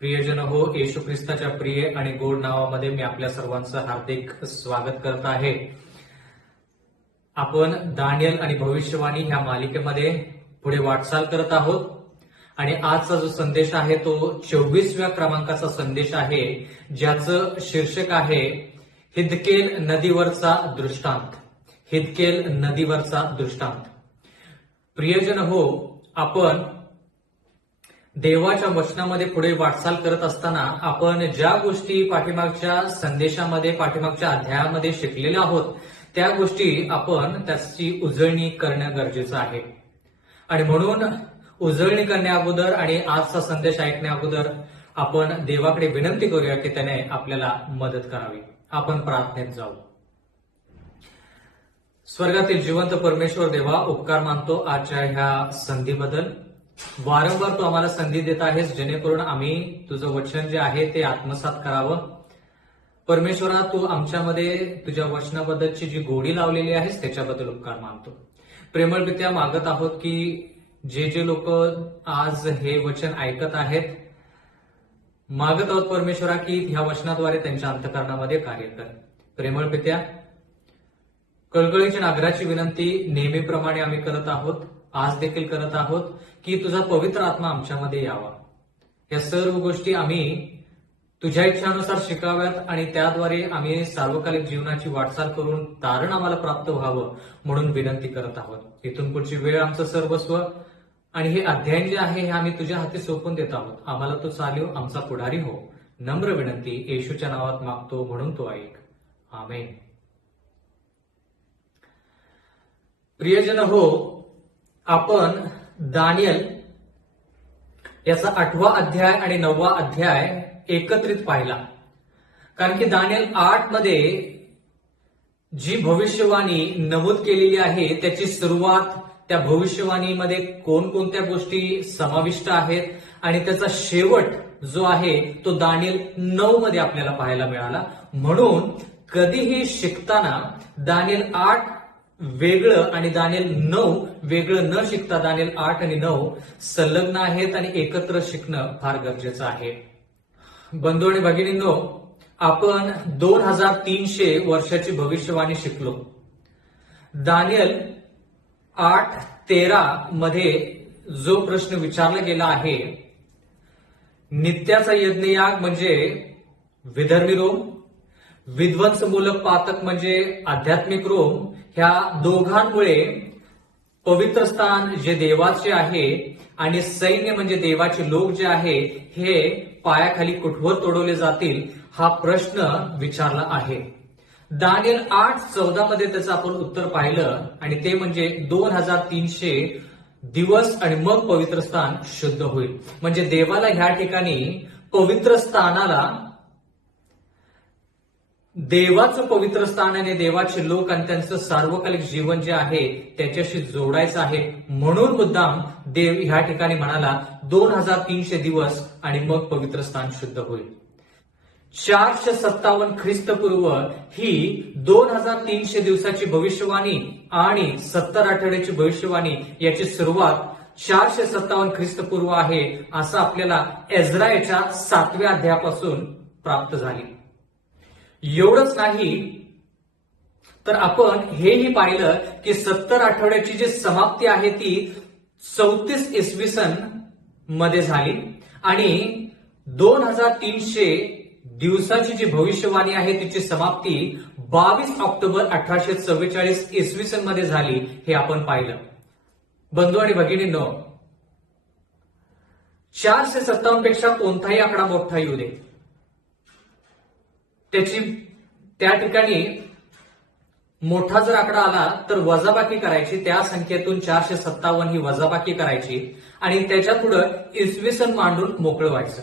प्रियजन हो, येशू ख्रिस्ताच्या प्रिय आणि गोड नावामध्ये मी आपल्या सर्वांचं हार्दिक स्वागत करत आहे. आपण दानियल आणि भविष्यवाणी ह्या मालिकेमध्ये पुढे वाटचाल करत आहोत आणि आजचा जो संदेश आहे तो 24व्या क्रमांकाचा संदेश आहे, ज्याचं शीर्षक आहे हिदकेल नदीवरचा दृष्टांत. हिदकेल नदीवरचा दृष्टांत. प्रियजन हो, आपण देवाच्या वचनामध्ये पुढे वाटचाल करत असताना आपण ज्या गोष्टी पाठीमागच्या संदेशामध्ये पाठीमागच्या अध्यायामध्ये शिकलेल्या आहोत त्या गोष्टी आपण त्याची उजळणी करणं गरजेचं आहे. आणि म्हणून उजळणी करण्या अगोदर आणि आजचा संदेश ऐकण्या अगोदर आपण देवाकडे विनंती करूया की त्याने आपल्याला मदत करावी. आपण प्रार्थनेत जाऊ. स्वर्गातील जिवंत परमेश्वर देवा, उपकार मानतो आजच्या ह्या संधीबद्दल. वारंवार तू आम्हाला संधी देत आहेस जेणेकरून आम्ही तुझं वचन जे आहे ते आत्मसात करावं. परमेश्वरा, तू आमच्यामध्ये तुझ्या वचनाबद्दलची जी गोडी लावलेली आहेस त्याच्याबद्दल उपकार मानतो. प्रेमळ पित्या, मागत आहोत की जे जे लोक आज हे वचन ऐकत आहेत, मागत आहोत परमेश्वरा की ह्या वचनाद्वारे त्यांच्या अंतःकरणामध्ये कार्य कर. प्रेमळ पित्या, कळकळीची नागराची विनंती नेहमीप्रमाणे आम्ही करत आहोत, आज देखील करत आहोत की तुझा पवित्र आत्मा आमच्यामध्ये यावा. या सर्व गोष्टी आम्ही तुझ्या इच्छानुसार शिकाव्यात आणि त्याद्वारे आम्ही सार्वकालिक जीवनाची वाटचाल करून तारण आम्हाला प्राप्त व्हावं म्हणून विनंती करत आहोत. इथून पुढची वेळ आमचं सर्वस्व आणि हे अध्ययन जे आहे हे आम्ही तुझ्या हाती सोपवून देत आहोत. आम्हाला तू चालव, आमचा पुढारी हो. नम्र विनंती येशूच्या नावात मागतो, म्हणून तो ऐक. आमेन. प्रियजन हो, आपण दानियल याचा 8वा अध्याय आणि 9वा अध्याय एकत्रित पाहिला. कारण की दानियल 8 मध्ये जी भविष्यवाणी नमूद केलेली आहे त्याची सुरुवात, त्या भविष्यवाणीमध्ये कोणकोणत्या गोष्टी समाविष्ट आहेत आणि त्याचा शेवट जो आहे तो दानियल 9 मध्ये आपल्याला पाहायला मिळाला. म्हणून कधीही शिकताना दानियल 8 वेगळं आणि दानियल 9 वेगळं न शिकता दानियल 8 आणि 9 संलग्न आहेत आणि एकत्र शिकणं फार गरजेचं आहे. बंधू आणि भगिनींनो, आपण 2300 वर्षाची भविष्यवाणी शिकलो. दानियल 8:13 मध्ये जो प्रश्न विचारला गेला आहे, नित्याचा यज्ञयाग म्हणजे विधर्मी रोम, विध्वंसमूलक पातक म्हणजे आध्यात्मिक रोम, ह्या दोघांमुळे पवित्र स्थान जे देवाचे आहे आणि सैन्य म्हणजे देवाचे लोक जे आहे हे पायाखाली कुठवर तोडवले जातील, हा प्रश्न विचारला आहे. दानियल 8:14 मध्ये त्याचं आपण उत्तर पाहिलं आणि ते म्हणजे 2300 दिवस आणि मग पवित्र स्थान शुद्ध होईल. म्हणजे देवाला ह्या ठिकाणी पवित्र स्थानाला देवाचं पवित्र स्थान आणि देवाचे लोक आणि त्यांचं सार्वकालिक जीवन जे आहे त्याच्याशी जोडायचं आहे. म्हणून मुद्दाम देव ह्या ठिकाणी म्हणाला 2300 दिवस आणि मग पवित्र स्थान शुद्ध होईल. 457 ख्रिस्तपूर्व ही 2300 दिवसाची भविष्यवाणी आणि 70 आठवड्याची भविष्यवाणी याची सुरुवात 457 ख्रिस्तपूर्व आहे असं आपल्याला एज्रा याच्या 7व्या अध्यायापासून प्राप्त झाली. एवढंच नाही तर आपण हेही पाहिलं की 70 आठवड्याची जी समाप्ती आहे ती 34 इसवी सन मध्ये झाली आणि 2300 दिवसाची जी भविष्यवाणी आहे तिची समाप्ती 22 ऑक्टोबर 1844 इसवी सन मध्ये झाली, हे आपण पाहिलं. बंधू आणि भगिनींनो, 457 पेक्षा कोणताही आकडा मोठा येऊ दे, त्या ठिकाणी मोठा जर आकडा आला तर वजाबाकी करायची, त्या संख्येतून 457 ही वजाबाकी करायची आणि त्याच्या पुढे इसवी सन मांडून मोकळं व्हायचं.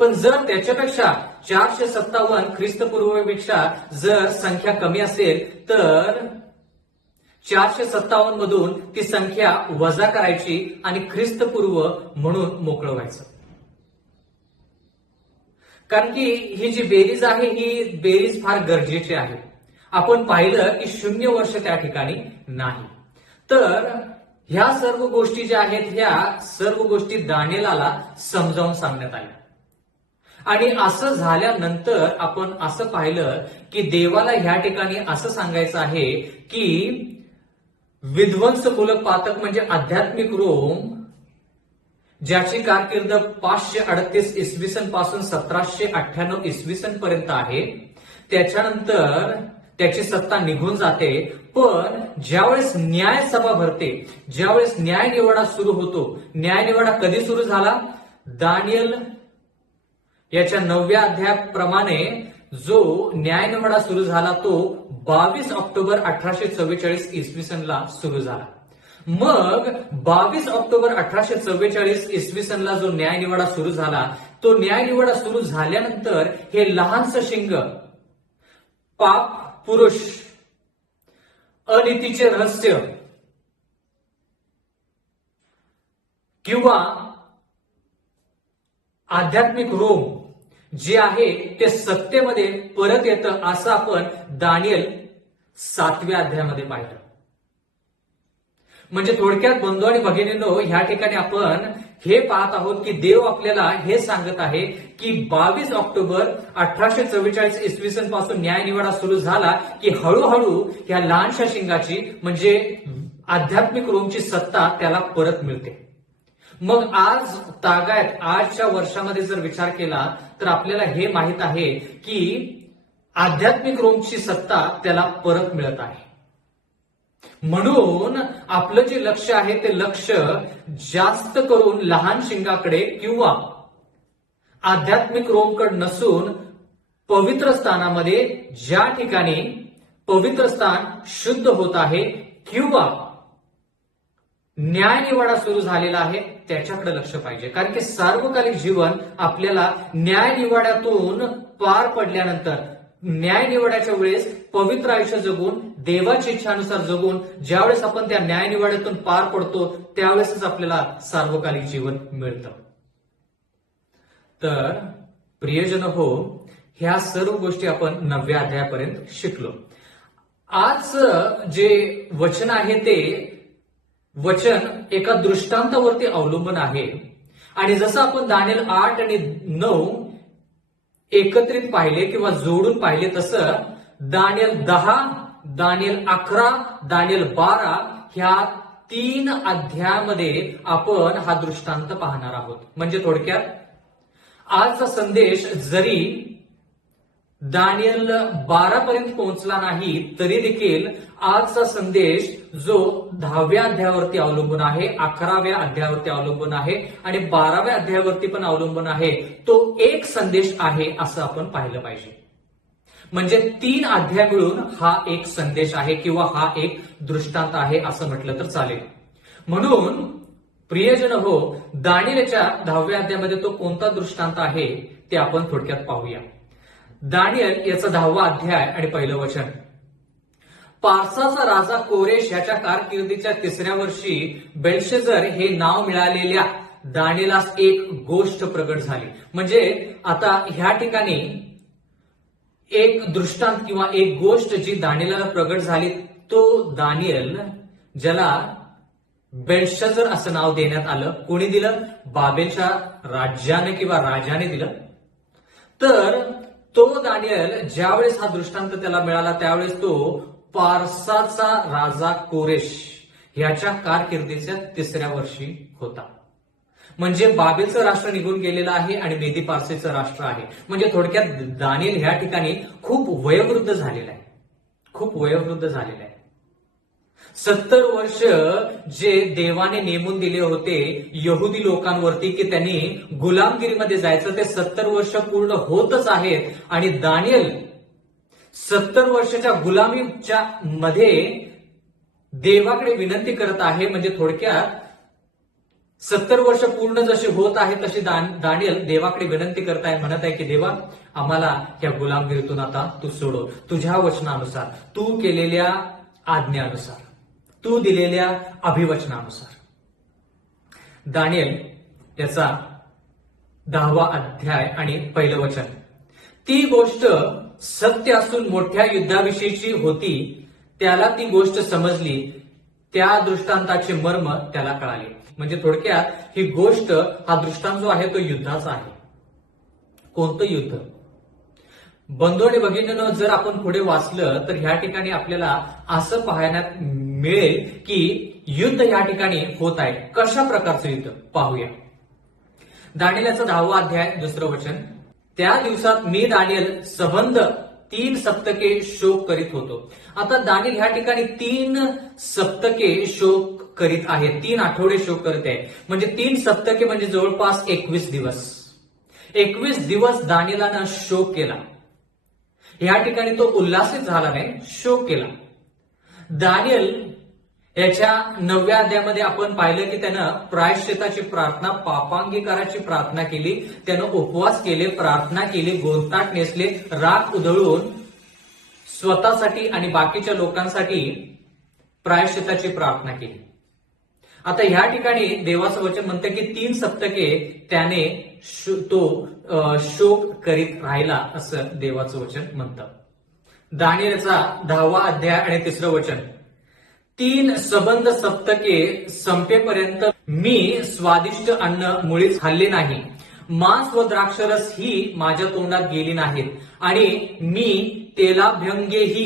पण जर त्याच्यापेक्षा 457 ख्रिस्तपूर्वपेक्षा जर संख्या कमी असेल तर 457 मधून ती संख्या वजा करायची आणि ख्रिस्तपूर्व म्हणून मोकळं व्हायचं. कारण की ही जी बेरीज आहे ही बेरीज फार गरजेची आहे. आपण पाहिलं की 0 वर्ष त्या ठिकाणी नाही. तर ह्या सर्व गोष्टी ज्या आहेत ह्या सर्व गोष्टी दानिएलाला समजावून सांगण्यात आल्या. आणि असं झाल्यानंतर आपण असं पाहिलं की देवाला ह्या ठिकाणी असं सांगायचं आहे की विध्वंसमूलक पातक म्हणजे आध्यात्मिक रोम, ज्याची कारकीर्द 538 इसवी सन पासून 1798 इसवी सन पर्यंत आहे, त्याच्यानंतर त्याची सत्ता निघून जाते. पण ज्यावेळेस न्यायसभा भरते, ज्यावेळेस न्यायनिवाडा सुरू होतो, न्यायनिवाडा कधी सुरू झाला? दानिएल याच्या 9व्या अध्यायाप्रमाणे जो न्यायनिवाडा सुरू झाला तो 22 ऑक्टोबर 1844 इसवी सनला सुरू झाला. मग 22 ऑक्टोबर 1844 इसवी सनला जो न्यायनिवाडा सुरू झाला, तो न्यायनिवाडा सुरू झाल्यानंतर हे लहानसं शिंग, पाप पुरुष, अनितीचे रहस्य किंवा आध्यात्मिक रोम जे आहे ते सत्तेमध्ये परत येतं, असं आपण दानिएल 7व्या अध्यायामध्ये पाहिलं. म्हणजे थोडक्यात बंधू आणि भगिनींनो, ह्या ठिकाणी आपण हे पाहत आहोत की देव आपल्याला हे सांगत आहे की 22 ऑक्टोबर 1844 इसवी सन पासून न्यायनिवाडा सुरू झाला की हळूहळू या लहानशा शिंगाची म्हणजे आध्यात्मिक रोमची सत्ता त्याला परत मिळते. मग आज तागायत आजच्या वर्षामध्ये जर विचार केला तर आपल्याला हे माहित आहे की आध्यात्मिक रोमची सत्ता त्याला परत मिळत आहे. म्हणून आपलं जे लक्ष आहे ते लक्ष जास्त करून लहान शिंगाकडे किंवा आध्यात्मिक रोमकडे नसून पवित्र स्थानामध्ये, ज्या ठिकाणी पवित्र स्थान शुद्ध होत आहे किंवा न्यायनिवाडा सुरू झालेला आहे त्याच्याकडे लक्ष पाहिजे. कारण की सार्वकालिक जीवन आपल्याला न्यायनिवाड्यातून पार पडल्यानंतर, न्यायनिवाड्याच्या वेळेस पवित्र आयुष्य जगून, देवाची इच्छानुसार जगून ज्यावेळेस आपण त्या न्यायनिवाड्यातून पार पडतो त्यावेळेसच आपल्याला सार्वकालिक जीवन मिळतं. तर प्रियजन हो, ह्या सर्व गोष्टी आपण 9व्या अध्यायापर्यंत शिकलो. आज जे वचन आहे ते वचन एका दृष्टांतावरती अवलंबून आहे. आणि जसं आपण दानिएल 8 आणि 9 एकत्रित पाहिले किंवा जोडून पाहिले, तसं दानिएल 10, दानिएल 11, दानिएल 12 ह्या 3 अध्यायामध्ये आपण हा दृष्टांत पाहणार आहोत. म्हणजे थोडक्यात आजचा संदेश जरी दानिएल 12 पर्यंत पोहोचला नाही तरी देखील आजचा संदेश जो 10व्या अध्यायावरती अवलंबून आहे, 11व्या अध्यायावरती अवलंबून आहे आणि 12व्या अध्यायावरती पण अवलंबून आहे, तो एक संदेश आहे असं आपण पाहिलं पाहिजे. म्हणजे 3 अध्याय मिळून हा एक संदेश आहे किंवा हा एक दृष्टांत आहे असं म्हटलं तर चालेल. म्हणून प्रियजन हो, दानिएलच्या 10व्या अध्यायामध्ये तो कोणता दृष्टांत आहे ते आपण थोडक्यात पाहूया. दानिएल याचा 10वा अध्याय आणि पहिलं वचन. पारसाचा राजा कोरेश याच्या कारकिर्दीच्या 3ऱ्या वर्षी बेल्शेझर हे नाव मिळालेल्या दानिएलास एक गोष्ट प्रगट झाली. म्हणजे आता ह्या ठिकाणी एक दृष्टांत किंवा एक गोष्ट जी दानिएलाला प्रगट झाली, तो दानिएल, ज्याला बेल्शेझर असं नाव देण्यात आलं, कोणी दिलं? बाबेलच्या राज्याने किंवा राजाने दिलं. तर तो दानिएल ज्यावेळेस हा दृष्टांत त्याला मिळाला त्यावेळेस तो पारसाचा राजा कोरेश याच्या कारकिर्दीच्या 3ऱ्या वर्षी होता. म्हणजे बाबेलचं राष्ट्र निघून गेलेलं आहे आणि मेदी पारसीचं राष्ट्र आहे. म्हणजे थोडक्यात दानिएल ह्या ठिकाणी खूप वयोवृद्ध झालेला आहे, खूप वयोवृद्ध झालेला आहे. 70 वर्ष जे देवाने नेमून दिले होते यहुदी लोकांवरती की त्यांनी गुलामगिरीमध्ये जायचं, ते 70 वर्ष पूर्ण होतच आहेत. आणि दानिएल 70 वर्षाच्या गुलामीच्या मध्ये देवाकडे विनंती करत आहे. म्हणजे थोडक्यात 70 वर्ष पूर्ण जशी होत आहे तशी दानिएल देवाकडे विनंती करत आहे, म्हणत आहे की देवा, आम्हाला या गुलामगिरीतून आता तू सोडव, तुझ्या वचनानुसार, तू केलेल्या आज्ञानुसार, तू दिलेल्या अभिवचनानुसार. दानिएल याचा 10वा अध्याय आणि पहिलं वचन. ती गोष्ट सत्य असून मोठ्या युद्धाविषयीची होती. त्याला ती गोष्ट समजली त्या दृष्टांताचे मर्म त्याला कळाले. म्हणजे थोडक्यात ही गोष्ट, हा दृष्टांत जो आहे तो युद्धाचा आहे. कोणतं युद्ध? बंधू आणि भगिनींनो, जर आपण पुढे वाचलं तर ह्या ठिकाणी आपल्याला असं पाहण्यात मिळेल की युद्ध या ठिकाणी होत आहे. कशा प्रकारचं युद्ध पाहूया. दानिएलचा 10वा अध्याय 2 वचन. त्या दिवसात मी दानिएल सबंध 3 सप्तके शोक करीत होतो. आता दानिएल ह्या ठिकाणी 3 सप्तके शोक करीत आहे, 3 आठवडे शोक करत आहे. म्हणजे 3 सप्तके म्हणजे जवळपास 21 दिवस. 21 दिवस दानिएलानं शोक केला. या ठिकाणी तो उल्हासित झाला नाही, शोक केला. दानिएल याच्या 9व्या अध्यायामध्ये आपण पाहिलं की त्यानं प्रायश्चिताची प्रार्थना, पापांगीकाराची प्रार्थना केली, त्यानं उपवास केले, प्रार्थना केली, गोंताट नेसले, राख उधळून स्वतःसाठी आणि बाकीच्या लोकांसाठी प्रायश्चिताची प्रार्थना केली. आता ह्या ठिकाणी देवाचं वचन म्हणतं की 3 सप्तके त्याने तो शोक करीत राहिला, असं देवाचं वचन म्हणतं. दानिएलचा 10वा अध्याय आणि 3 वचन. 3 सबंध सप्तके संपेपर्यंत मी स्वादिष्ट अन्न मुळीच खाल्ले नाही, मांस व द्राक्षरस ही माझ्या तोंडात गेली नाहीत आणि मी तेलाभ्यंगही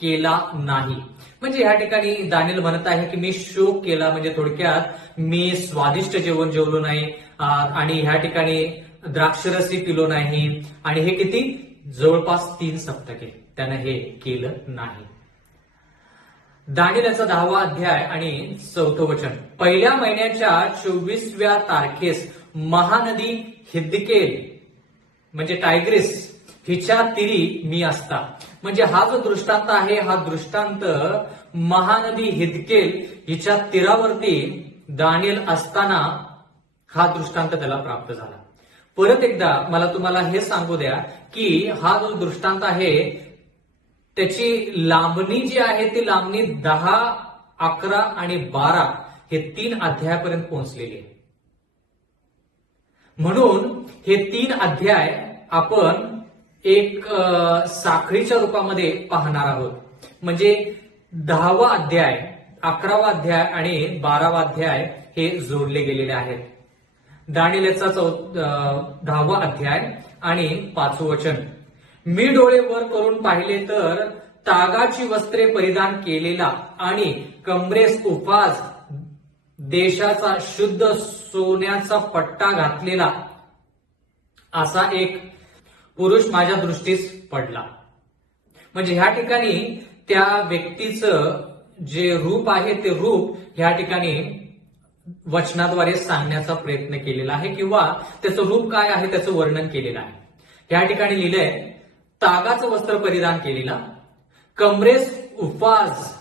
केला नाही. म्हणजे या ठिकाणी दानिएल म्हणत आहे की मी शोक केला, म्हणजे थोडक्यात मी स्वादिष्ट जेवण जेवलो नाही आणि ह्या ठिकाणी द्राक्षरसही पिलो नाही. आणि हे किती? जवळपास 3 सप्तके त्यानं हे केलं नाही. दानिएलचा 10वा अध्याय आणि 4 वचन. पहिल्या महिन्याच्या 24व्या तारखेस महानदी हिद्केल म्हणजे टायग्रिस हिच्या तीरी मी असता. म्हणजे हा जो दृष्टांत आहे, हा दृष्टांत महानदी हिद्केल हिच्या तीरावरती दानिएल असताना हा दृष्टांत त्याला प्राप्त झाला. परत एकदा मला तुम्हाला हे सांगू द्या की हा जो दृष्टांत आहे त्याची लांबणी जी आहे ती लांबणी 10, 11 आणि 12 हे 3 अध्यायापर्यंत पोहोचलेली आहे. म्हणून हे 3 अध्याय आपण एक साखळीच्या रूपामध्ये पाहणार आहोत. म्हणजे 10वा अध्याय, 11वा अध्याय आणि 12वा अध्याय हे जोडले गेलेले आहेत. दानिएलचा 10वा अध्याय आणि 5वं वचन. मी डोळे वर करून पाहिले तर तागाची वस्त्रे परिधान केलेला आणि कमरेस उपास देशाचा शुद्ध सोन्याचा पट्टा घातलेला असा एक पुरुष माझ्या दृष्टीस पडला. म्हणजे ह्या ठिकाणी त्या व्यक्तीचं जे रूप आहे ते रूप ह्या ठिकाणी वचनाद्वारे सांगण्याचा प्रयत्न केलेला आहे किंवा त्याचं रूप काय आहे त्याचं वर्णन केलेलं आहे. ह्या ठिकाणी लिहिलंय तागाचं वस्त्र परिधान केलेला, कमरेस उपास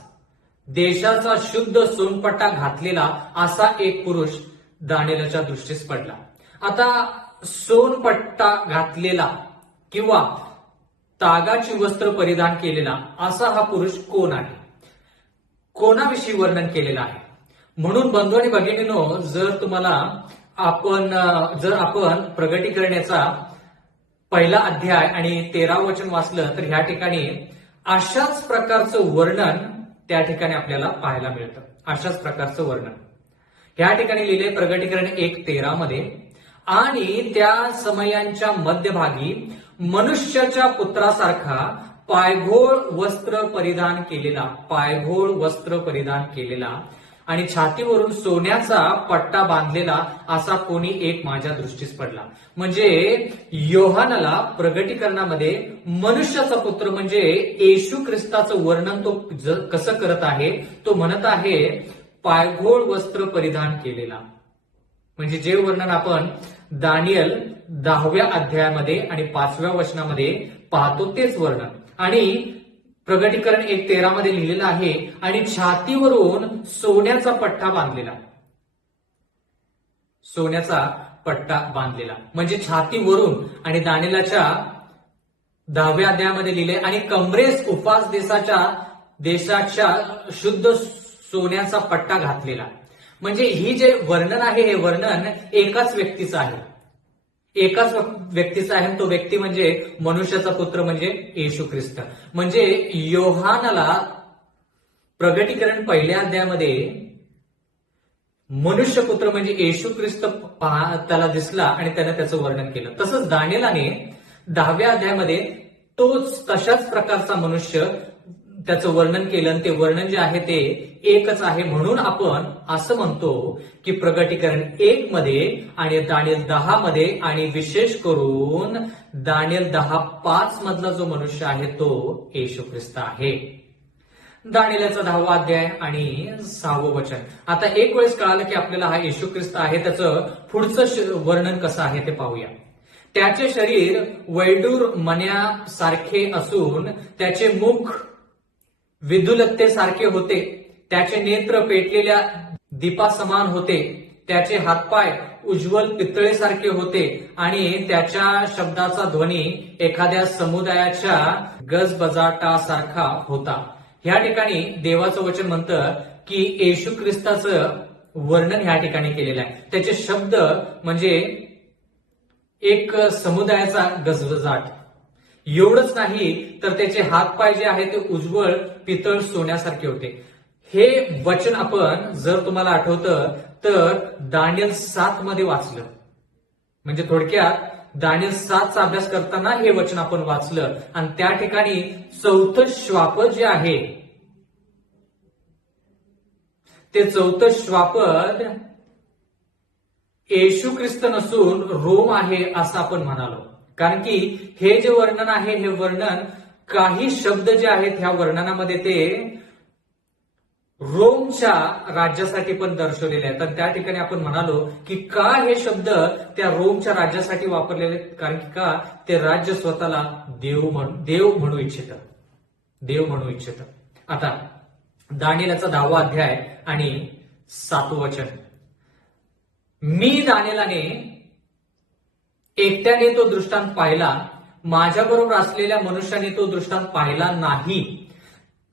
देशाचा शुद्ध सोनपट्टा घातलेला असा एक पुरुष दानिएलच्या दृष्टीस पडला. आता सोनपट्टा घातलेला किंवा तागाची वस्त्र परिधान केलेला असा हा पुरुष कोण आहे, कोणाविषयी वर्णन केलेलं आहे. म्हणून बंधू आणि भगिनींनो, जर आपण प्रगटीकरणाचा 1 अध्याय आणि 13 वचन वाचलं तर ह्या ठिकाणी अशाच प्रकारचं वर्णन त्या ठिकाणी आपल्याला पाहायला मिळतं. अशाच प्रकारचं वर्णन ह्या ठिकाणी लिहिले प्रगटीकरण 1:13 मध्ये. आणि त्या समयांच्या मध्यभागी मनुष्याच्या पुत्रासारखा पायघोळ वस्त्र परिधान केलेला, पायघोळ वस्त्र परिधान केलेला आणि छातीवरून सोन्याचा पट्टा बांधलेला असा कोणी एक माझ्या दृष्टीस पडला. म्हणजे योहानाला प्रगटीकरणामध्ये मनुष्याचा पुत्र म्हणजे येशू ख्रिस्ताचं वर्णन तो कसं करत आहे, तो म्हणत आहे पायघोळ वस्त्र परिधान केलेला. म्हणजे जे वर्णन आपण दानिएल 10व्या अध्यायामध्ये आणि 5व्या वचनामध्ये पाहतो तेच वर्णन. आणि प्रगटीकरण 1:13 मध्ये लिहिलेलं आहे आणि छातीवरून सोन्याचा पट्टा बांधलेला, सोन्याचा पट्टा बांधलेला म्हणजे छातीवरून. आणि दानिएलच्या 10व्या अध्यायामध्ये लिहिले आणि कमरेस उपास देशाच्या शुद्ध सोन्याचा पट्टा घातलेला. म्हणजे ही जे वर्णन आहे हे वर्णन एकाच व्यक्तीचं आहे, एकाच व्यक्तीचा आहे. तो व्यक्ती म्हणजे मनुष्याचा पुत्र म्हणजे येशू ख्रिस्त. म्हणजे योहानाला प्रगटीकरण पहिल्या अध्यायामध्ये मनुष्यपुत्र म्हणजे येशू ख्रिस्त त्याला दिसला आणि त्याने त्याचं वर्णन केलं. तसंच दानिएलाने 10व्या अध्यायामध्ये तशाच प्रकारचा मनुष्य त्याचं वर्णन केलं आणि ते वर्णन जे आहे ते एकच आहे. म्हणून आपण असं म्हणतो की प्रगटीकरण 1 मध्ये आणि दानिएल 10 मध्ये आणि विशेष करून दानिएल 10:5 मधला जो मनुष्य आहे तो येशू ख्रिस्त आहे. दानिएलचा 10वा अध्याय आणि 6वं वचन. आता एक वेळेस कळालं की आपल्याला हा येशू ख्रिस्त आहे, त्याचं पुढचं वर्णन कसं आहे ते पाहूया. त्याचे शरीर वैडूर मण्यासारखे असून त्याचे मुख विदुलतेसारखे होते, त्याचे नेत्र पेटलेल्या दीपासमान होते, त्याचे हातपाय उज्ज्वल पितळेसारखे होते आणि त्याच्या शब्दाचा ध्वनी एखाद्या समुदायाच्या गजबजाटासारखा होता. ह्या ठिकाणी देवाचं वचन म्हणतं की येशू ख्रिस्ताचं वर्णन ह्या ठिकाणी केलेलं आहे. त्याचे शब्द म्हणजे एक समुदायाचा गजबजाट. एवढंच नाही तर त्याचे हातपाय जे आहे ते उज्ज्वल पितळ सोन्यासारखे होते. हे वचन आपण जर तुम्हाला आठवतं तर दानिएल 7 मध्ये वाचलं. म्हणजे थोडक्यात दानिएल 7चा अभ्यास करताना हे वचन आपण वाचलं आणि त्या ठिकाणी 4थं श्वापद जे आहे ते 4थं श्वापद येशू ख्रिस्त नसून रोम आहे असं आपण म्हणालो. कारण की हे जे वर्णन आहे हे वर्णन काही शब्द जे आहेत ह्या वर्णनामध्ये ते रोमच्या राज्यासाठी पण दर्शवलेले आहेत. तर त्या ठिकाणी आपण म्हणालो की का हे शब्द त्या रोमच्या राज्यासाठी वापरलेले आहेत, कारण की का ते राज्य स्वतःला देव म्हणू इच्छित. आता दानिएलचा 10वा अध्याय आणि 7वं वचन. मी दानिएलाने एकट्याने तो दृष्टांत पाहिला, माझ्याबरोबर असलेल्या मनुष्याने तो दृष्टांत पाहिला नाही,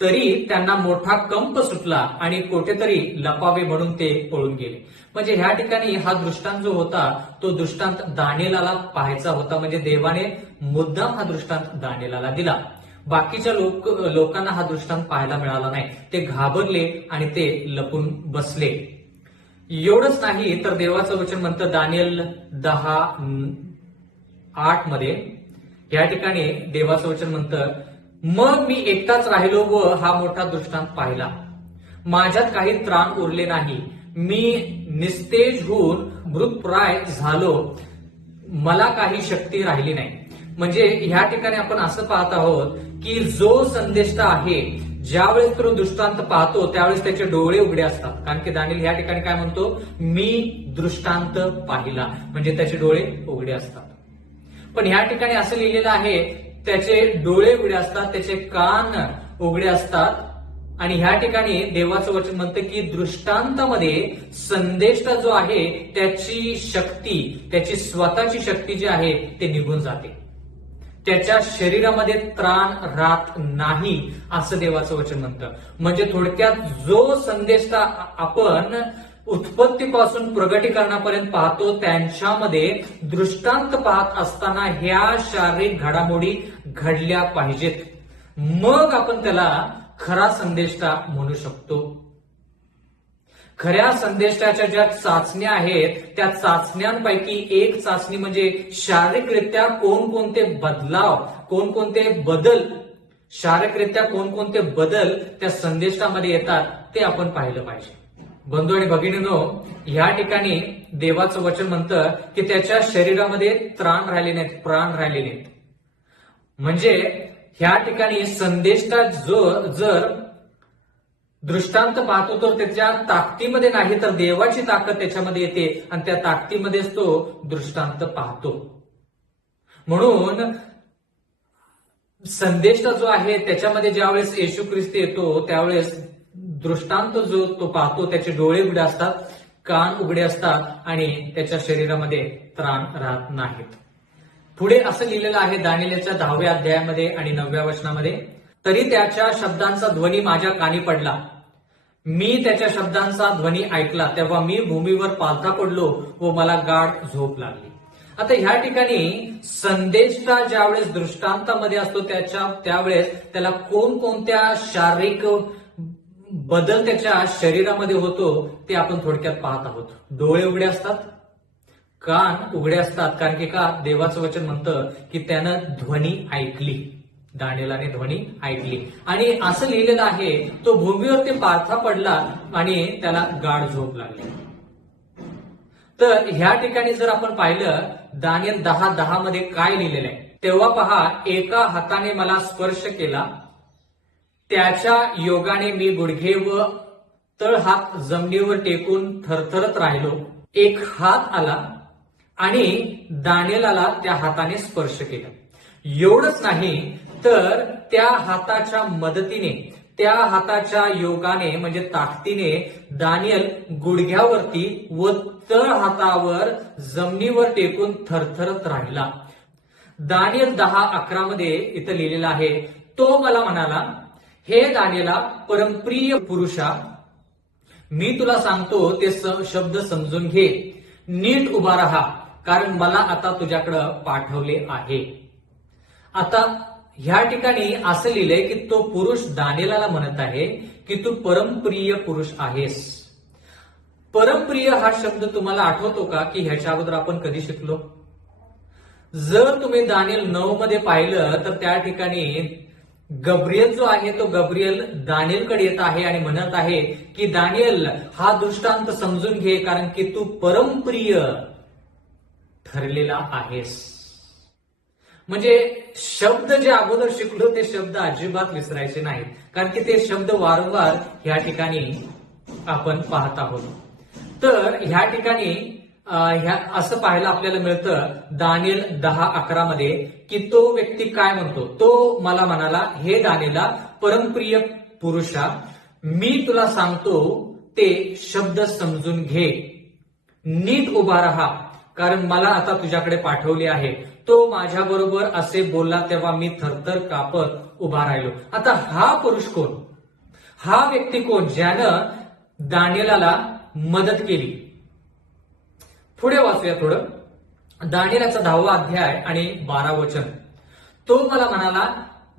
तरी त्यांना मोठा कंप सुटला आणि कुठेतरी लपावे म्हणून ते पळून गेले. म्हणजे ह्या ठिकाणी हा दृष्टांत जो होता तो दृष्टांत दानिएलाला पाहायचा होता. म्हणजे देवाने मुद्दाम हा दृष्टांत दानिएलाला दिला. बाकीच्या लोकांना हा दृष्टांत पाहायला मिळाला नाही. ते घाबरले आणि ते लपून बसले. एवढंच नाही तर देवाचं वचन म्हणतं दानिएल 10:8 मध्ये या ठिकाणी देवाचं वचन म्हणतं, मग मी एकटाच राहिलो व हा मोठा दृष्टांत पाहिला. माझ्यात काही त्राण उरले नाही. मी निस्तेज होऊन मृतप्राय झालो. मला काही शक्ती राहिली नाही. म्हणजे ह्या ठिकाणी आपण असं पाहत आहोत की जो संदेष्टा आहे ज्यावेळेस तो दृष्टांत पाहतो त्यावेळेस त्याचे डोळे उघडे असतात. कारण की दानिएल ह्या ठिकाणी काय म्हणतो, मी दृष्टांत पाहिला, म्हणजे त्याचे डोळे उघडे असतात. पण ह्या ठिकाणी असं लिहिलेलं आहे त्याचे डोळे उघडे असतात, त्याचे कान उघडे असतात. आणि ह्या ठिकाणी देवाचं वचन म्हणतं की दृष्टांतामध्ये संदेष्टा जो आहे त्याची शक्ती, त्याची स्वतःची शक्ती जी आहे ते निघून जाते. त्याच्या शरीरामध्ये त्राण राहत नाही असं देवाचं वचन म्हणतं. म्हणजे थोडक्यात जो संदेश आपण उत्पत्तीपासून प्रगटीकरणापर्यंत पाहतो त्यांच्यामध्ये दृष्टांत पाहत असताना ह्या शारीरिक घडामोडी घडल्या पाहिजेत. मग आपण त्याला खरा संदेष्टा म्हणू शकतो. खऱ्या संदेशाच्या ज्या चाचण्या आहेत त्या चाचण्यांपैकी एक चाचणी म्हणजे शारीरिकरित्या कोणकोणते बदल शारीरिकरित्या कोणकोणते बदल त्या संदेशामध्ये येतात ते आपण पाहिलं पाहिजे. बंधू आणि भगिनींनो, या ठिकाणी देवाचं वचन म्हणतं की त्याच्या शरीरामध्ये त्राण राहिले नाहीत, प्राण राहिले नाहीत. म्हणजे ह्या ठिकाणी संदेशा जर दृष्टांत पाहतो तर त्याच्या ताकदीमध्ये नाही तर देवाची ताकद त्याच्यामध्ये येते आणि त्या ताकदीमध्येच तो दृष्टांत पाहतो. म्हणून संदेशा जो आहे त्याच्यामध्ये ज्यावेळेस येशू ख्रिस्त येतो त्यावेळेस दृष्टांत जो तो पाहतो त्याचे डोळे उघडे असतात, कान उघडे असतात आणि त्याच्या शरीरामध्ये त्राण राहत नाहीत. पुढे असं लिहिलेलं आहे दानिएलच्या 10व्या अध्यायामध्ये आणि 9व्या वचनामध्ये, तरी त्याच्या शब्दांचा ध्वनी माझ्या कानी पडला. मी त्याच्या शब्दांचा ध्वनी ऐकला तेव्हा मी भूमीवर पालथा पडलो व मला गाढ झोप लागली. आता ह्या ठिकाणी संदेशा ज्यावेळेस दृष्टांतामध्ये असतो त्यावेळेस त्याला कोणकोणत्या शारीरिक बदल त्याच्या शरीरामध्ये होतो ते आपण थोडक्यात पाहत आहोत. डोळे उघडे असतात, कान उघडे असतात, कारण की का देवाचं वचन म्हणतं की त्यानं ध्वनी ऐकली, दानिएलाने ध्वनी ऐकली. आणि असं लिहिलेलं आहे, तो भूमीवरती पारथा पडला आणि त्याला गाढ झोप लागली. तर ह्या ठिकाणी जर आपण पाहिलं दानिएल 10:10 मध्ये काय लिहिलेलं आहे, तेव्हा पहा, एका हाताने मला स्पर्श केला, त्याच्या योगाने मी गुडघे व तळहात जमिनीवर टेकून थरथरत राहिलो. एक हात आला आणि दानिएलाला त्या हाताने स्पर्श केला. एवढंच नाही तर त्या हाताच्या मदतीने, त्या हाताच्या योगाने म्हणजे ताकदीने दानिएल गुडघ्यावरती व तळहातावर जमिनीवर टेकून थरथरत राहिला. दानिएल 10:11 मध्ये इथं लिहिलेलं आहे, तो मला म्हणाला, हे दानिएला, परमप्रिय पुरुषा, मी तुला सांगतो ते शब्द समजून घे. नीट उभा राहा, कारण मला आता तुझ्याकडं पाठवले आहे. आता ह्या ठिकाणी असं लिहिलंय की तो पुरुष दानिएलाला म्हणत आहे की तू परमप्रिय पुरुष आहेस. परमप्रिय हा शब्द तुम्हाला आठवतो का की ह्याच्या अगोदर आपण कधी शिकलो? जर तुम्ही दानिएल 9 मध्ये पाहिलं तर त्या ठिकाणी गब्रिएल जो आहे तो गब्रिएल दानिएलकडे येत आहे आणि म्हणत आहे की दानिएल, हा दृष्टांत समजून घे, कारण की तू परमप्रिय ठरलेला आहेस. म्हणजे शब्द जे अगोदर शिकलो ते शब्द अजिबात विसरायचे नाहीत, कारण की ते शब्द वारंवार ह्या ठिकाणी आपण पाहत आहोत. तर ह्या ठिकाणी असं पाहायला आपल्याला मिळतं दानिएल 10:11 मध्ये की तो व्यक्ती काय म्हणतो, तो मला म्हणाला, हे दानिएला, परमप्रिय पुरुषा, मी तुला सांगतो ते शब्द समजून घे. नीट उभा राहा, कारण मला आता तुझ्याकडे पाठवले आहे. तो माझ्या बरोबर असे बोलला तेव्हा मी थरथर कापत उभा राहिलो. आता हा पुरुष कोण? हा व्यक्ती कोण ज्यानं दानिएलाला मदत केली? पुढे वाचूया थोडं. दानिएलाचा 10वा अध्याय आणि 12 वचन. तो मला म्हणाला,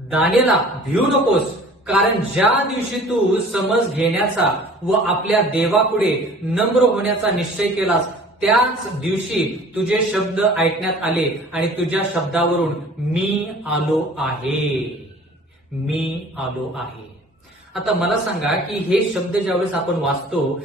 दानिएला, भिऊ नकोस, कारण ज्या दिवशी तू समज घेण्याचा व आपल्या देवापुढे नम्र होण्याचा निश्चय केलास, त्याच दिवशी तुझे शब्द ऐकण्यात आले आणि तुझ्या शब्दावरून मी आलो आहे. मी आलो आहे. आता मला सांगा की हे शब्द ज्यावेळेस आपण वाचतो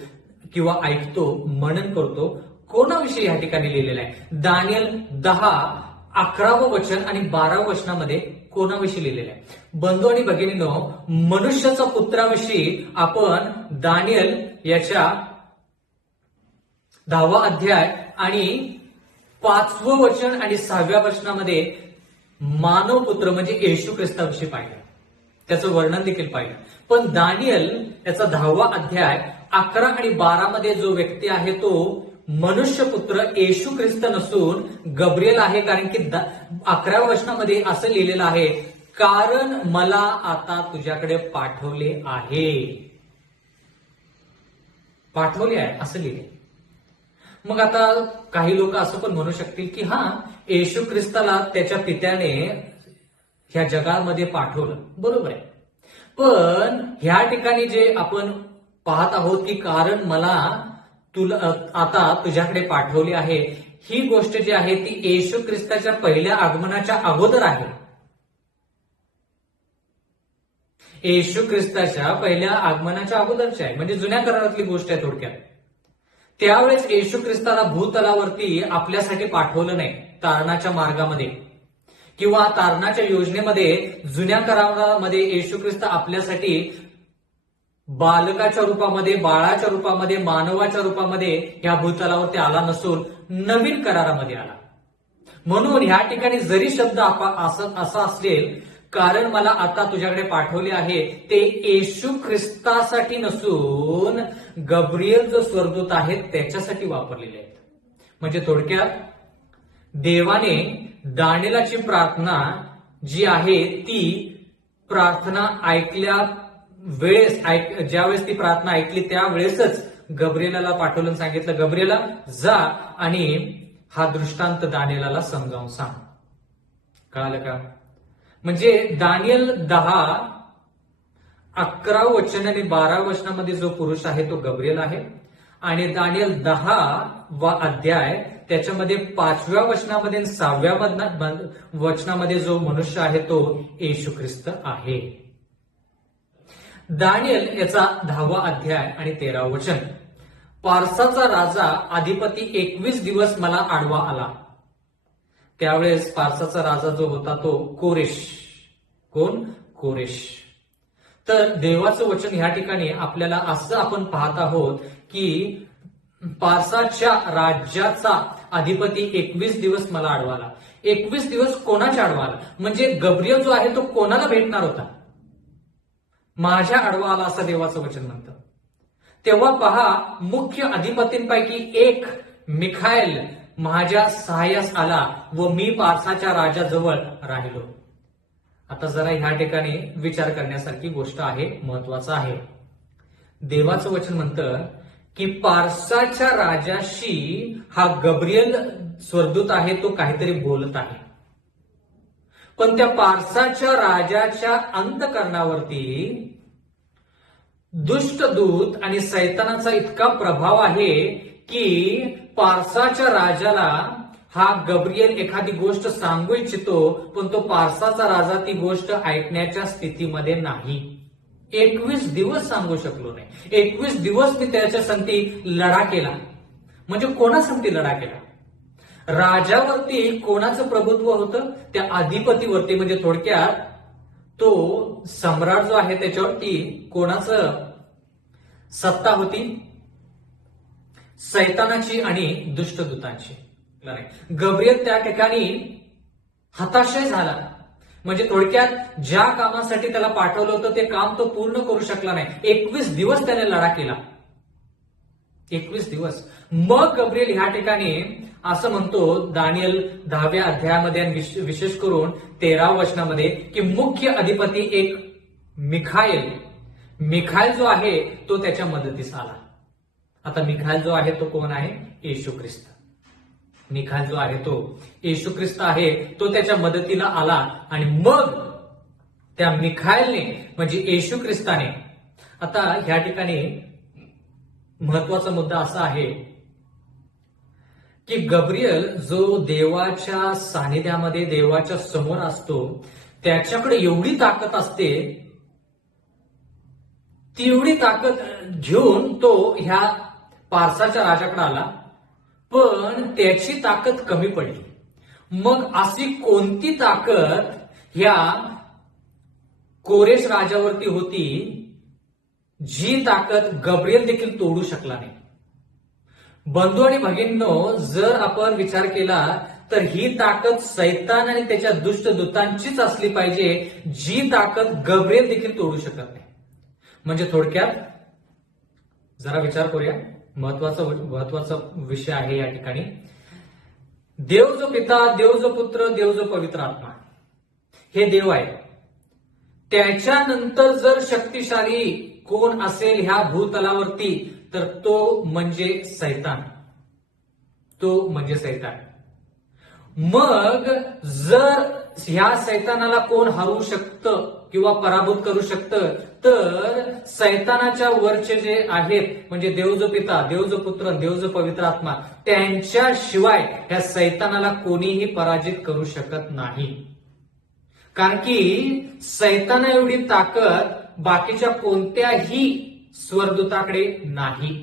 किंवा ऐकतो, मनन करतो, कोणाविषयी या ठिकाणी लिहिलेलं आहे? दानिएल 10:11 वचन आणि 12 वचनामध्ये कोणाविषयी लिहिलेलं आहे? बंधू आणि भगिनींनो, मनुष्याच्या पुत्राविषयी आपण दानिएल याच्या 10वा अध्याय आणि 5वं वचन आणि 6व्या वचनामध्ये मानव पुत्र म्हणजे येशू ख्रिस्ताविषयी पाहिलं, त्याचं वर्णन देखील पाहिलं. पण दानिएल याचा 10वा अध्याय 11 आणि 12 मध्ये जो व्यक्ती आहे तो मनुष्यपुत्र येशू ख्रिस्त नसून गब्रिएल आहे, कारण की 11व्या वचनामध्ये असं लिहिलेलं आहे, कारण मला आता तुझ्याकडे पाठवले आहे. पाठवले आहे असं लिहिले. मग आता काही लोक असं पण म्हणू शकतील की हा, येशू ख्रिस्ताला त्याच्या पित्याने ह्या जगामध्ये पाठवलं, बरोबर आहे. पण ह्या ठिकाणी जे आपण पाहत आहोत की कारण मला तुला आता तुझ्याकडे पाठवली आहे, ही गोष्ट जी आहे ती येशू ख्रिस्ताच्या पहिल्या आगमनाच्या अगोदर आहे. येशू ख्रिस्ताच्या पहिल्या आगमनाच्या अगोदरची आहे, म्हणजे जुन्या करारातली गोष्ट आहे थोडक्यात. त्यावेळेस येशू ख्रिस्ताला भूतलावरती आपल्यासाठी पाठवलं नाही तारणाच्या मार्गामध्ये किंवा तारणाच्या योजनेमध्ये. जुन्या करारामध्ये येशू ख्रिस्त आपल्यासाठी बालकाच्या रूपामध्ये, बाळाच्या रूपामध्ये, मानवाच्या रूपामध्ये ह्या भूतलावरती आला नसून नवीन करारामध्ये आला. म्हणून ह्या ठिकाणी जरी शब्द असा असेल, कारण मला आता तुझ्याकडे पाठवले आहे, ते येशू ख्रिस्तासाठी नसून गब्रिएल जो स्वर्गदूत आहे त्याच्यासाठी वापरलेले आहेत. म्हणजे थोडक्यात देवाने दानिएलाची प्रार्थना जी आहे ती प्रार्थना ऐकल्या वेळेस, ज्यावेळेस ती प्रार्थना ऐकली त्यावेळेसच गब्रिएलाला पाठवलं, सांगितलं, गब्रिएला जा आणि हा दृष्टांत दानिएलाला समजावून सांग. कळालं का? म्हणजे दानिएल 10 11 वचन आणि 12 वचनामध्ये जो पुरुष आहे तो गब्रिएल आहे आणि दानियल 10 अध्याय त्याच्यामध्ये 5व्या वचनामध्ये 6व्या वचनामध्ये जो मनुष्य आहे तो येशू ख्रिस्त आहे. दानियल याचा 10वा अध्याय आणि 13वा वचन. पारसाचा राजा अधिपती 21 दिवस मला आडवा आला. त्यावेळेस पारसाचा राजा जो होता तो कोरेश. कोण? कोरेश. तर देवाचं वचन ह्या ठिकाणी आपल्याला असं आपण पाहत आहोत की पारसाच्या राज्याचा अधिपती 21 दिवस मला आडवाला. 21 दिवस कोणाच्या आडवाला? म्हणजे गब्रिएल जो आहे तो कोणाला भेटणार होता? माझ्या आडवा आला असं देवाचं वचन म्हणतं. तेव्हा पहा, मुख्य अधिपतींपैकी एक मिखाएल माझ्या सहाय्यास आला व मी पारसाच्या राजाजवळ राहिलो. आता जरा ह्या ठिकाणी विचार करण्यासारखी गोष्ट आहे, महत्वाचं आहे. देवाचं वचन म्हणतं की पारसाच्या राजाशी हा गब्रिएल स्वर्गदूत आहे तो काहीतरी बोलत आहे. पण त्या पारसाच्या राजाच्या अंतःकरणावरती दुष्टदूत आणि सैतानाचा इतका प्रभाव आहे की पारसाच्या राजाला हा गब्रिएल एखादी गोष्ट सांगू इच्छितो, पण तो पारसाचा राजा ती गोष्ट ऐकण्याच्या स्थितीमध्ये नाही. 21 दिवस सांगू शकलो नाही. 21 दिवस मी त्याच्या संगती लढा केला. म्हणजे कोणासंगती लढा केला? राजावरती कोणाचं प्रभुत्व होतं? त्या अधिपतीवरती. म्हणजे थोडक्यात तो सम्राट जो आहे त्याच्यावरती कोणाचं सत्ता होती? सैतानाची आणि दुष्टदूतांची. गब्रिएल त्या ठिकाणी हताश झाला. म्हणजे थोडक्यात ज्या कामासाठी त्याला पाठवलं होतं ते काम तो पूर्ण करू शकला नाही. 21 दिवस त्याने लढा केला. 21 दिवस. मग गब्रिएल ह्या ठिकाणी असं म्हणतो दानियल 10व्या अध्यायामध्ये आणि विशेष करून 13व्या वचनामध्ये की मुख्य अधिपती एक मिखाएल जो आहे तो त्याच्या मदतीस आला. आता मिखाएल जो आहे तो कोण आहे? येशू ख्रिस्त. मिखाएल जो आहे तो येशू ख्रिस्त आहे. तो त्याच्या मदतीला आला आणि मग त्या मिखाएलने म्हणजे येशू ख्रिस्ताने. आता ह्या ठिकाणी महत्वाचा मुद्दा असा आहे की गब्रिएल जो देवाच्या सानिध्यामध्ये देवाच्या समोर असतो त्याच्याकडे एवढी ताकद असते, तेवढी ताकद घेऊन तो ह्या पारसाच्या राजाकडे आला, पण त्याची ताकद कमी पडली. मग अशी कोणती ताकद ह्या कोरेश राजावरती होती जी ताकद गब्रिएल देखील तोडू शकला नाही? बंधू आणि भगिनींनो, जर आपण विचार केला तर ही ताकद सैतान आणि त्याच्या दुष्ट दूतांचीच असली पाहिजे, जी ताकद गब्रिएल देखील तोडू शकत नाही. म्हणजे थोडक्यात जरा विचार करूया. महत्वाचा विषय आहे या ठिकाणी. देव जो पिता, देव जो पुत्र, देव जो पवित्र आत्मा, हे देव आहे. त्याच्यानंतर जर शक्तिशाली कोण असेल ह्या भूतलावरती तर तो म्हणजे सैतान. तो म्हणजे सैतान. मग जर ह्या सैतानाला कोण हरवू शकतं किंवा पराभूत करू शकतं तर सैतानाच्या वरचे जे आहेत म्हणजे देव जो पिता, देव जो पुत्र, देव जो पवित्र आत्मा, त्यांच्याशिवाय ह्या सैतानाला कोणीही पराजित करू शकत नाही. कारण की सैताना एवढी ताकद बाकीच्या कोणत्याही स्वर्गदूताकडे नाही.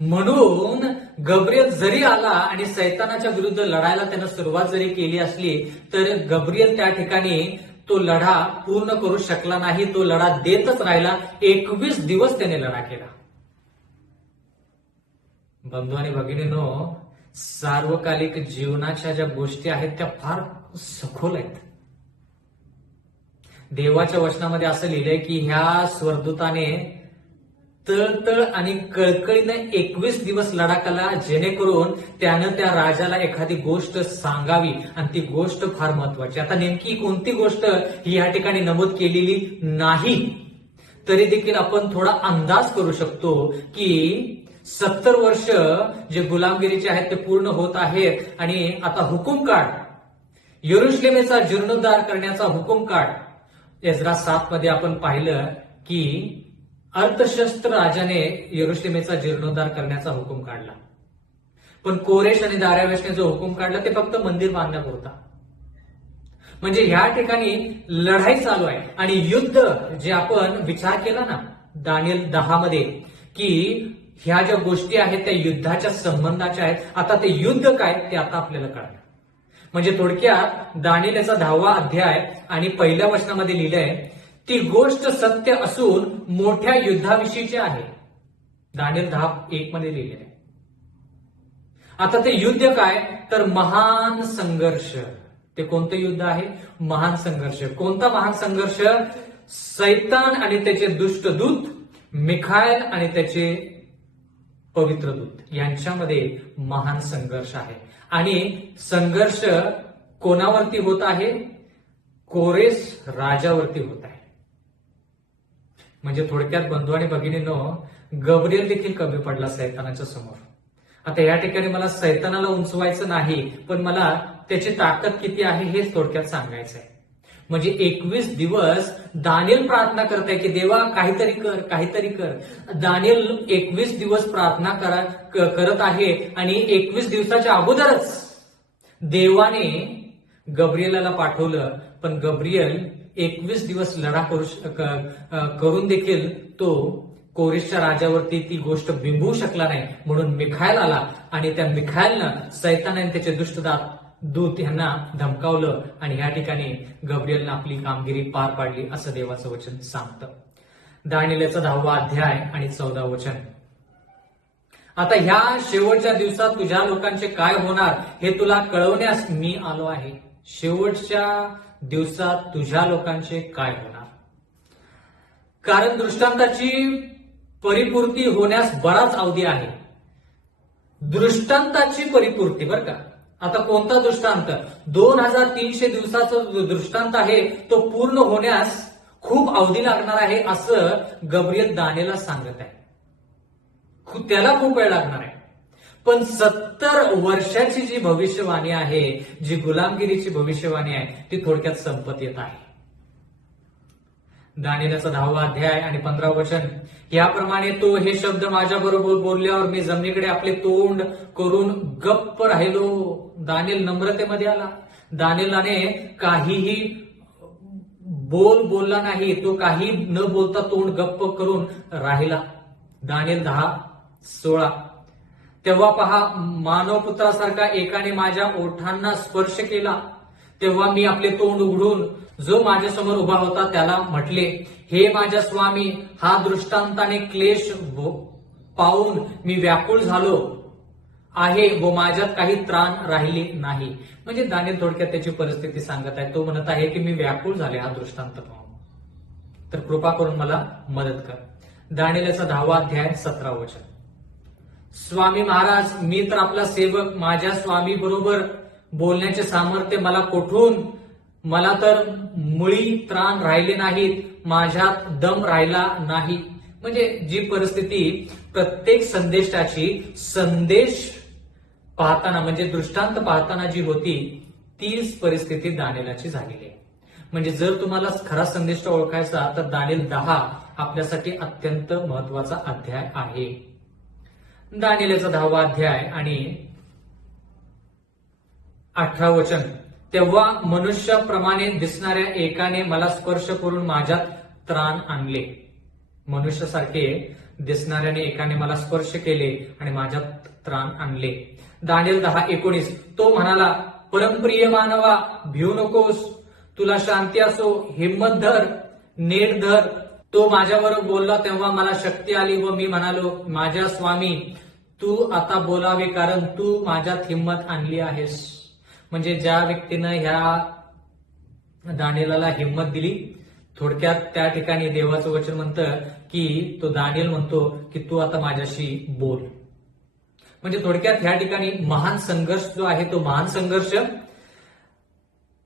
म्हणून गब्रिएल जरी आला आणि सैतानाच्या विरुद्ध लढायला त्यानं सुरुवात जरी केली असली तर गब्रिएल त्या ठिकाणी तो लढा पूर्ण करू शकला नाही. तो लढा देतच राहिला. 21 दिवस त्याने लढा केला. बंधू आणि भगिनींनो, सार्वकालिक जीवनाच्या ज्या गोष्टी आहेत त्या फार सखोल आहेत. देवाच्या वचनामध्ये असं लिहिलंय की ह्या स्वर्गदूताने तळतळ आणि कळकळीने 21 दिवस लढा केला, जेणेकरून त्यानं त्या राजाला एखादी गोष्ट सांगावी आणि ती गोष्ट फार महत्वाची. आता नेमकी कोणती गोष्ट ही या ठिकाणी नमूद केलेली नाही, तरी देखील आपण थोडा अंदाज करू शकतो की 70 वर्ष जे गुलामगिरीचे आहेत ते पूर्ण होत आहेत आणि आता हुकूम काढ, यरुशलेमेचा जीर्णोद्धार करण्याचा हुकूम काढ. एज्रा 7 मध्ये आपण पाहिलं की अर्थशस्त्र राजाने यरुशलेमेचा जीर्णोद्धार करण्याचा हुकूम काढला, पण कोरेश आणि दार्यावेशने जो हुकूम काढला ते फक्त मंदिर बांधण्यापुरता. म्हणजे ह्या ठिकाणी लढाई चालू आहे आणि युद्ध जे आपण विचार केला ना दानिएल 10 मध्ये की ह्या ज्या गोष्टी आहेत त्या युद्धाच्या संबंधाच्या आहेत. आता ते युद्ध काय ते आता आपल्याला कळलं. म्हणजे थोडक्यात दानिएल याचा 10वा अध्याय आणि पहिल्या वचनामध्ये लिहिलंय ती गोष्ट सत्य असून मोठ्या युद्धाविषयीची आहे. दानिएल 10:1 मध्ये लिहिलेलं आहे. आता ते युद्ध काय तर महान संघर्ष. ते कोणतं युद्ध आहे? महान संघर्ष. कोणता महान संघर्ष? सैतान आणि त्याचे दुष्ट दूत, मिखाएल आणि त्याचे पवित्र दूत यांच्यामध्ये महान संघर्ष आहे. आणि संघर्ष कोणावरती होत आहे? कोरेश राजावरती होत आहे. म्हणजे थोडक्यात बंधू आणि भगिनींनो, गब्रिएल देखील कमी पडला सैतानाच्या समोर. आता या ठिकाणी मला सैतानाला उंचवायचं नाही, पण मला त्याची ताकद किती आहे हेच थोडक्यात सांगायचं आहे. म्हणजे 21 दिवस दानिएल प्रार्थना करताय की देवा काहीतरी कर, काहीतरी कर. दानिएल 21 दिवस प्रार्थना करत आहे आणि 21 दिवसाच्या अगोदरच देवाने गब्रिएलाला पाठवलं, पण गब्रिएल 21 दिवस लढा करून देखील तो कोरेशच्या राजावरती ती गोष्ट बिंबवू शकला नाही. म्हणून मिखाएल आला आणि त्या मिखाएलनं सैतानाने त्याचे दुष्ट दूत यांना धमकावलं आणि या ठिकाणी गब्रिएलनं आपली कामगिरी पार पाडली असं देवाचं वचन सांगतं. दानिएलचा 10वा अध्याय आणि 14 वचन. आता ह्या शेवटच्या दिवसात तुझ्या लोकांचे काय होणार हे तुला कळवण्यास मी आलो आहे. शेवटच्या दिवसात तुझ्या लोकांचे काय होणार? कारण दृष्टांताची परिपूर्ती होण्यास बराच अवधी आहे. दृष्टांताची परिपूर्ती बरं का. आता कोणता दृष्टांत? 2300 दिवसाचा दृष्टांत आहे, तो पूर्ण होण्यास खूप अवधी लागणार आहे असं गब्रिएल दानिएलला सांगत आहे. त्याला खूप वेळ लागणार आहे. पण 70 वर्षाची जी भविष्यवाणी आहे, जी गुलामगिरीची भविष्यवाणी आहे, ती थोडक्यात संपत येत आहे. दानिएलचा 10वा अध्याय आणि 15 वचन. याप्रमाणे तो हे शब्द माझ्या बरोबर बोलल्यावर मी जमिनीकडे आपले तोंड करून गप्प राहिलो. दानिएल नम्रतेमध्ये आला. दानिएलाने काहीही बोलला नाही. तो काही न बोलता तोंड गप्प करून राहिला. दानिएल 10:16. तेव्हा पहा मानवपुत्रासारखा एकाने माझ्या ओठांना स्पर्श केला. तेव्हा मी आपले तोंड उघडून जो माझ्यासमोर उभा होता त्याला म्हटले, हे माझ्या स्वामी, हा दृष्टांताने क्लेश पाहून मी व्याकुळ झालो आहे व माझ्यात काही त्राण राहिली नाही. म्हणजे दानिएल थोडक्यात त्याची परिस्थिती सांगत आहे. तो म्हणत आहे की मी व्याकुळ झाले हा दृष्टांत पाहून, तर कृपा करून मला मदत कर. दानिएलचा 10वा अध्याय 17 वचन. स्वामी महाराज, मी तर आपला सेवक, माझ्या स्वामी बरोबर बोलण्याचे सामर्थ्य मला कोठून? मला तर मुळी त्राण राहिले नाहीत, माझ्यात दम राहिला नाही. म्हणजे जी परिस्थिती प्रत्येक संदेश पाहताना म्हणजे दृष्टांत पाहताना जी होती तीच परिस्थिती दानिएलाची झालेली आहे. म्हणजे जर तुम्हाला खरा संदेश ओळखायचा तर दानिएल 10 आपल्यासाठी अत्यंत महत्वाचा अध्याय आहे. दानिएलचा 10वा अध्याय आणि 18 वचन. तेव्हा मनुष्याप्रमाणे दिसणाऱ्या एकाने मला स्पर्श करून माझ्यात त्राण आणले. मनुष्यासारखे दिसणाऱ्याने एकाने मला स्पर्श केले आणि माझ्यात त्राण आणले. दानिएल 10:19. तो म्हणाला, परमप्रिय मानवा, भिऊ नकोस, तुला शांती असो, हिम्मत धर, नेट धर. तो माझ्यावर बोलला तेव्हा मला शक्ती आली व मी म्हणालो, माझ्या स्वामी, तू आता बोलावे, कारण तू माझ्यात हिम्मत आणली आहेस. म्हणजे ज्या व्यक्तीनं ह्या दानिएलाला हिम्मत दिली, थोडक्यात त्या ठिकाणी देवाचं वचन म्हणतं की तो दानिएल म्हणतो की तू आता माझ्याशी बोल. म्हणजे थोडक्यात ह्या ठिकाणी महान संघर्ष जो आहे तो महान संघर्ष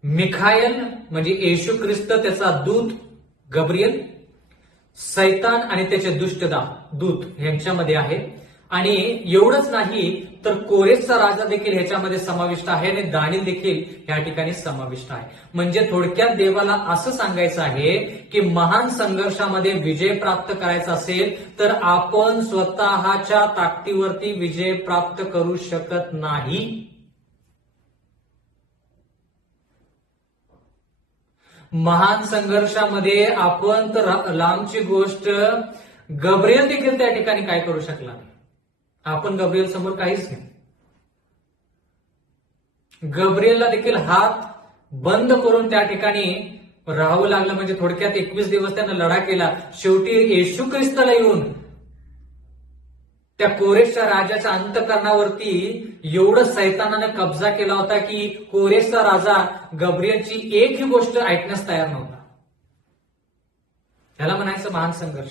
मिखाएल म्हणजे येशू ख्रिस्त, त्याचा दूत गब्रिएल, सैतान आणि त्याचे दुष्ट दूत यांच्यामध्ये आहे. आणि एवढंच नाही तर कोरेसचा राजा देखील ह्याच्यामध्ये समाविष्ट आहे आणि दानिएल देखील या ठिकाणी समाविष्ट आहे. म्हणजे थोडक्यात देवाला असं सांगायचं आहे की महान संघर्षामध्ये विजय प्राप्त करायचा असेल तर आपण स्वतःच्या ताकदीवरती विजय प्राप्त करू शकत नाही. महान संघर्षामध्ये आपण तर लांबची गोष्ट गब्रिएल देखील त्या ठिकाणी काय करू शकला नाही. आपण गब्रिएल समोर काहीच नाही. गब्रिएलला देखील हात बंद करून त्या ठिकाणी राहावं लागलं. म्हणजे थोडक्यात 21 दिवस त्यानं लढा केला. शेवटी येशू ख्रिस्ताला येऊन त्या कोरेसच्या राजाच्या अंतकरणावरती एवढं सैतानानं कब्जा केला होता की कोरेसचा राजा गब्रिएलची एकही गोष्ट ऐकण्यास तयार नव्हता. त्याला म्हणायचं महान संघर्ष.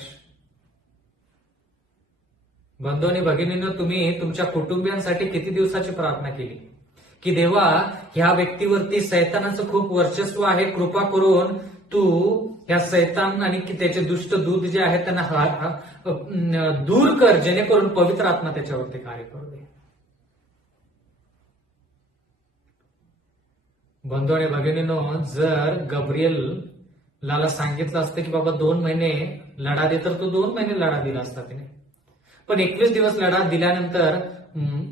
बंधू आणि भगिनींनो, तुम्ही तुमच्या कुटुंबियांसाठी किती दिवसाची प्रार्थना केली की देवा, ह्या व्यक्तीवरती सैतानाचं खूप वर्चस्व आहे, कृपा करून तू ह्या सैतान आणि त्याचे दुष्ट दूत जे आहेत त्यांना दूर कर, जेणेकरून पवित्र आत्मा त्याच्यावरती कार्य करू दे. बंधू आणि भगिनींनो, जर गब्रिएलला सांगितलं असतं की बाबा 2 महिने लढा दे, तर तो 2 महिने लढा दिला असता तिने. पण 21 दिवस लढा दिल्यानंतर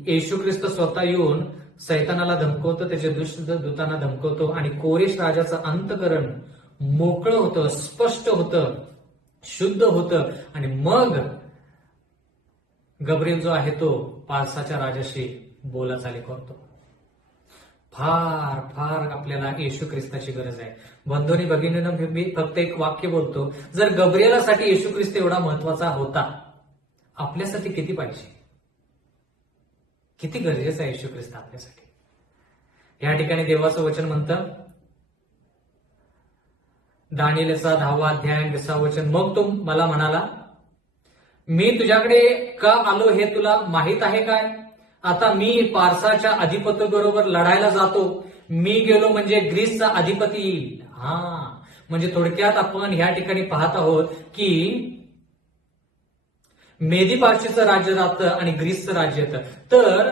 येशू ख्रिस्त स्वतः येऊन सैतानाला धमकवतो, त्याचे दुष्ट दूतांना धमकवतो आणि कोरेश राजाचं अंतकरण मोकळं होतं, स्पष्ट होतं, शुद्ध होतं. आणि मग गब्रिएल जो आहे तो पारसाच्या राजाशी बोलाचाली करतो. फार फार आपल्याला येशू ख्रिस्ताची गरज आहे. बंधूंनी भगिनींनो, मी फक्त एक वाक्य बोलतो. जर गब्रिएलासाठी येशू ख्रिस्त एवढा महत्वाचा होता, आपल्यासाठी किती पाहिजे, किती गरजेचं आहे येशू ख्रिस्त आपल्यासाठी. या ठिकाणी देवाचं वचन म्हणतं, दानिएलचा 10वा अध्याय 20वा वचन, मग तो मला म्हणाला, मी तुझ्याकडे का आलो हे तुला माहित आहे काय? आता मी पारसाच्या अधिपती बरोबर लढायला जातो. मी गेलो म्हणजे ग्रीसचा अधिपती येईल. म्हणजे थोडक्यात आपण ह्या ठिकाणी पाहत आहोत की मेदी पारशीचं राज्य जातं आणि ग्रीसचं राज्य येतं. तर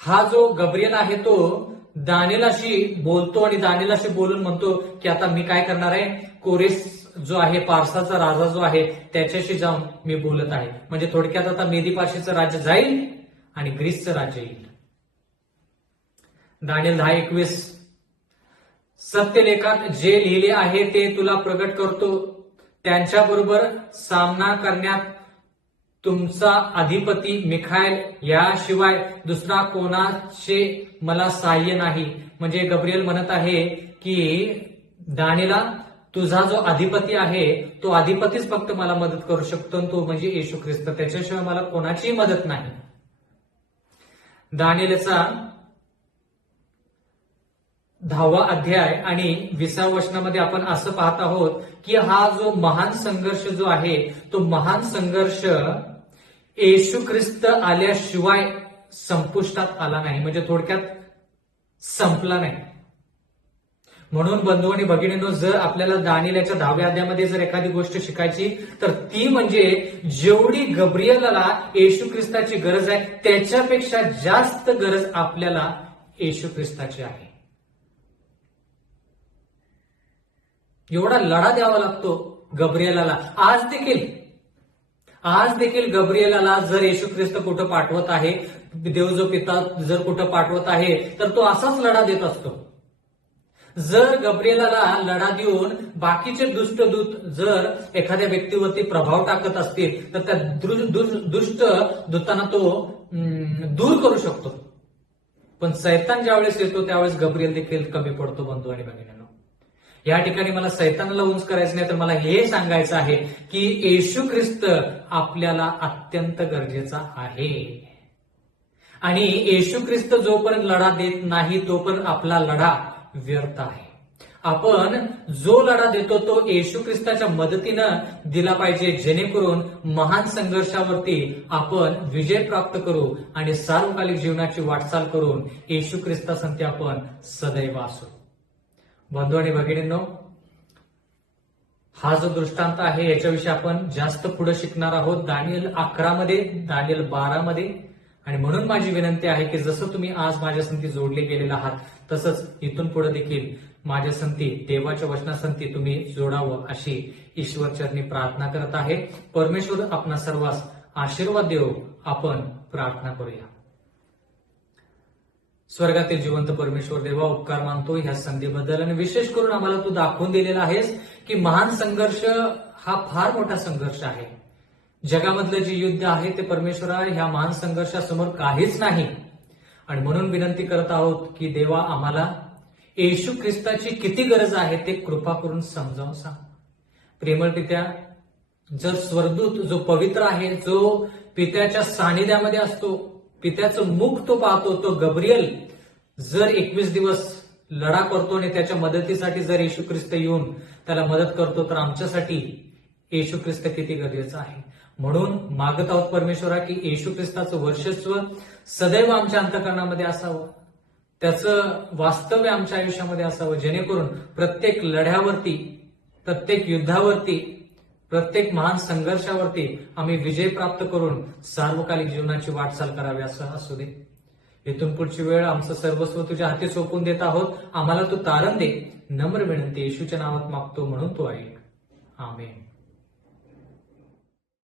हा जो गब्रिएल आहे तो दानिएलाशी बोलतो आणि दानिएलाशी बोलून म्हणतो की आता मी काय करणार आहे, कोरेस जो आहे पारसाचा राजा जो आहे त्याच्याशी जाऊन मी बोलत आहे. म्हणजे थोडक्यात आता मेदी पारशीचं राज्य जाईल आणि ग्रीसचं राज्य येईल. दानिएल 10:21, सत्यलेखात जे लिहिले आहे ते तुला प्रगट करतो. त्यांच्याबरोबर सामना करण्यात तुमचा अधिपती मिखाएल याशिवाय दुसरा कोणाचे मला सहाय्य नाही. म्हणजे गब्रिएल म्हणत आहे की दानिएला, तुझा जो अधिपती आहे तो अधिपतीच फक्त मला मदत करू शकतो, तो म्हणजे येशू ख्रिस्त. त्याच्याशिवाय मला कोणाचीही मदत नाही. दानिएलचा 10वा अध्याय आणि 20व्या वचनामध्ये आपण असं पाहत आहोत की हा जो महान संघर्ष जो आहे तो महान संघर्ष येशू ख्रिस्त आल्याशिवाय संपुष्टात आला नाही. म्हणजे थोडक्यात संपला नाही. म्हणून बंधू आणि भगिनींनो, जर आपल्याला दानिएलच्या 10व्या अध्यायामध्ये जर एखादी गोष्ट शिकायची तर ती म्हणजे जेवढी गब्रिएलला येशू ख्रिस्ताची गरज आहे त्याच्यापेक्षा जास्त गरज आपल्याला येशू ख्रिस्ताची आहे. एवढा लढा द्यावा लागतो गब्रिएलला. आज देखील गब्रिएलला जर येशू ख्रिस्त कुठं पाठवत आहे, देव जो पिता जर कुठं पाठवत आहे तर तो असाच लढा देत असतो. जर गब्रिएलला लढा देऊन बाकीचे दुष्ट दूत जर एखाद्या व्यक्तीवरती प्रभाव टाकत असतील तर त्या दुष्ट दूतांना तो दूर करू शकतो. पण सैतान ज्यावेळेस येतो त्यावेळेस गब्रिएल देखील कमी पडतो. बंधू आणि भगिनींनो, या ठिकाणी मला सैतानाला उंच करायचं नाही, तर मला हे सांगायचं आहे की येशू ख्रिस्त आपल्याला अत्यंत गरजेचा आहे. आणि येशू ख्रिस्त जोपर्यंत लढा देत नाही तोपर्यंत आपला लढा व्यर्थ आहे. आपण जो लढा देतो तो येशू ख्रिस्ताच्या मदतीनं दिला पाहिजे, जेणेकरून महान संघर्षावरती आपण विजय प्राप्त करू आणि सार्वकालिक जीवनाची वाटचाल करून येशू ख्रिस्तासंती आपण सदैव असू. बंधू आणि भगिनींनो, हा जो दृष्टांत आहे याच्याविषयी आपण जास्त पुढे शिकणार आहोत दानियल 11 मध्ये, दानियल 12 मध्ये. आणि म्हणून माझी विनंती आहे की जसं तुम्ही आज माझ्या संगती जोडले गेलेले आहात तसंच इथून पुढे देखील माझ्या संगती, देवाच्या वचनासंगती तुम्ही जोडावं अशी ईश्वरचरणी प्रार्थना करत आहे. परमेश्वर आपणा सर्वांस आशीर्वाद देव. आपण प्रार्थना करूया. स्वर्गातील जिवंत परमेश्वर देवा, उपकार मानतो ह्या संधीबद्दल आणि विशेष करून आम्हाला तू दाखवून दिलेला आहेस की महान संघर्ष हा फार मोठा संघर्ष आहे. जगामधलं जे युद्ध आहे ते परमेश्वरा ह्या महान संघर्षासमोर काहीच नाही. आणि म्हणून विनंती करत आहोत की देवा आम्हाला येशू ख्रिस्ताची किती गरज आहे ते कृपा करून समजावून सांग. प्रेमळ पित्या, जर स्वर्गदूत जो पवित्र आहे, जो पित्याच्या सानिध्यामध्ये असतो, पित्याचं मुख तो पाहतो, तो गब्रियल जर 21 दिवस लढा करतो आणि त्याच्या मदतीसाठी जर येशू ख्रिस्त येऊन त्याला मदत करतो तर आमच्यासाठी येशू ख्रिस्त किती गरजेचं आहे. म्हणून मागत आहोत परमेश्वरा की येशू ख्रिस्ताचं वर्चस्व सदैव आमच्या अंतःकरणामध्ये असावं, त्याचं वास्तव्य आमच्या आयुष्यामध्ये असावं, जेणेकरून प्रत्येक लढ्यावरती, प्रत्येक युद्धावरती, प्रत्येक महान संघर्षावरती आम्ही विजय प्राप्त करून सार्वकालिक जीवनाची वाटचाल करावी असं असू दे. इथून पुढची वेळ आमचं सर्वस्व तुझ्या हाती सोपवून देत आहोत. आम्हाला तू तारण दे. नम्र विनंती येशूच्या नावात मागतो म्हणून तू ऐक. आमेन.